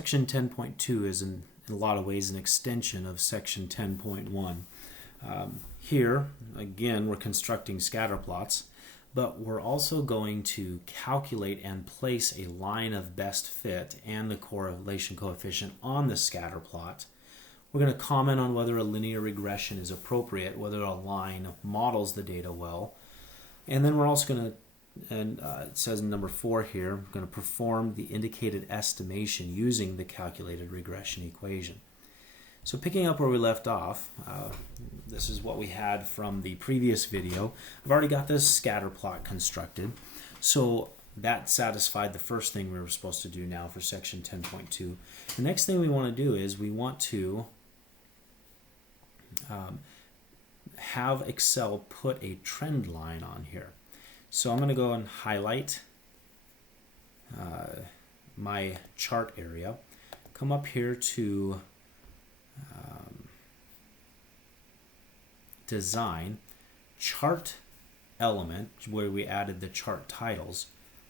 Section 10.2 is in a lot of ways an extension of Section 10.1. Here, again, we're constructing scatter plots, but we're also going to calculate and place a line of best fit and the correlation coefficient on the scatter plot. We're going to comment on whether a linear regression is appropriate, whether a line models the data well, and then we're also going to, and it says in number 4 here, we're going to perform the indicated estimation using the calculated regression equation. So picking up where we left off, this is what we had from the previous video. I've already got this scatter plot constructed. So that satisfied the first thing we were supposed to do now for section 10.2. The next thing we want to do is we want to have Excel put a trend line on here. So I'm going to go and highlight my chart area, come up here to design, chart element, where we added the chart titles.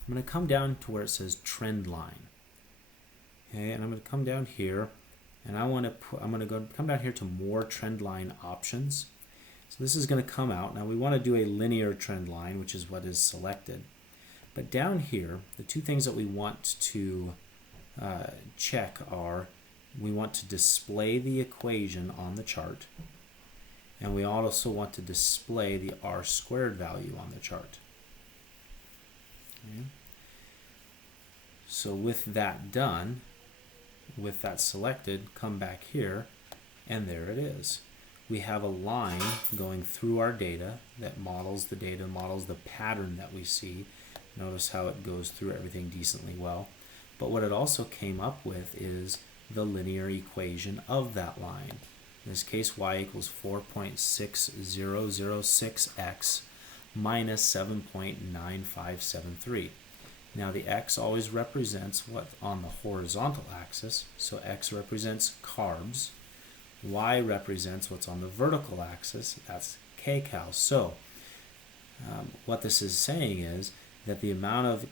I'm going to come down to where it says trend line. Okay, and I'm going to come down here, and I'm going to come down here to more trend line options. So this is going to come out. Now we want to do a linear trend line, which is what is selected. But down here, the two things that we want to check are, we want to display the equation on the chart, and we also want to display the R-squared value on the chart. Okay. So with that done, with that selected, come back here, and there it is. We have a line going through our data that models the data, models the pattern that we see. Notice how it goes through everything decently well. But what it also came up with is the linear equation of that line. In this case, y equals 4.6006x minus 7.9573. Now the x always represents what on the horizontal axis, so x represents carbs. Y represents what's on the vertical axis, that's kcal. So what this is saying is that the amount of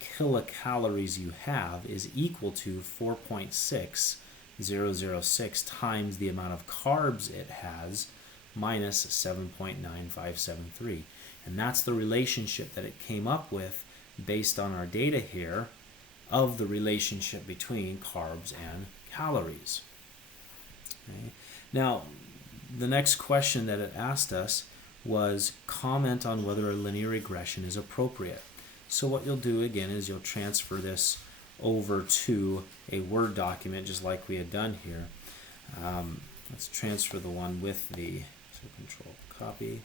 kilocalories you have is equal to 4.6006 times the amount of carbs it has minus 7.9573. And that's the relationship that it came up with based on our data here of the relationship between carbs and calories. Okay. Now, the next question that it asked us was comment on whether a linear regression is appropriate. So what you'll do again is you'll transfer this over to a Word document just like we had done here. Let's transfer the one with the, so control copy,